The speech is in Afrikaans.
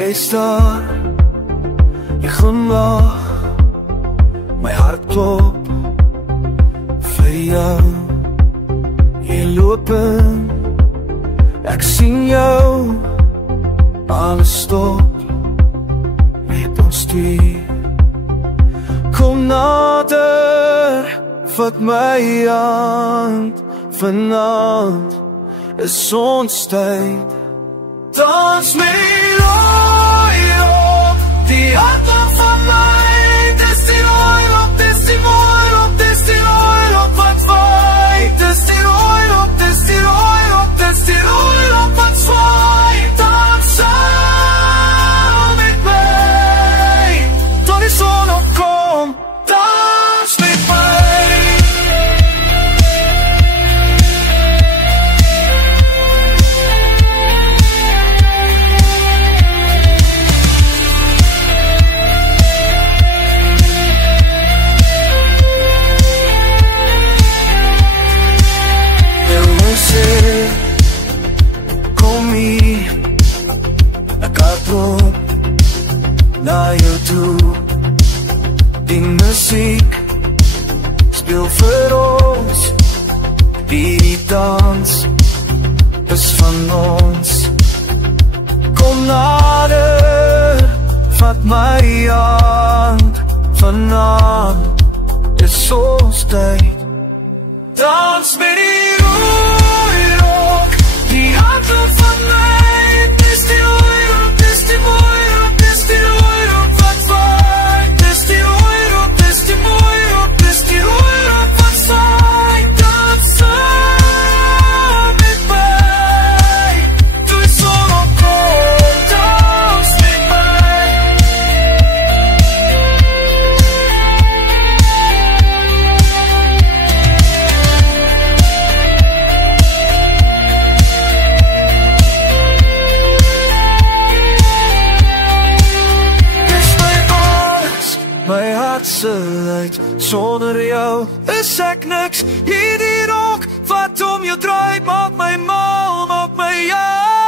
Jy staan, jy glimlach, my hart klop vir jou. Jy loop in, ek sien jou, alles stop met ons twee. Kom nader, vat my hand, vanaand is ons tyd. Dans met die oorlog, die hartland van my. Dis die oorlog, dis die oorlog, dis die oorlog wat vaai. Dis die oorlog, dis die oorlog, dis die oorlog wat vaai. Dans saam met my, tot die son opkom. Dans met my. Kom hier, ek hardloop na jou toe. Die muziek speel vir ons, die dans is van ons. Kom nader, vat my hand, vanaand is ons tyd. Dans met die oorlog, die hartland van my. Dis die oorlog, dis die oorlog, dis die oorlog wat vaai. Dis die oorlog, dis die oorlog, dis die oorlog wat vaai. Dans saam met my, tot die son opkom. Dans met my. My hart se luid, sonder jou is ek niks. Hierdie rok wat om jou draai, maak my mal, maak my jou.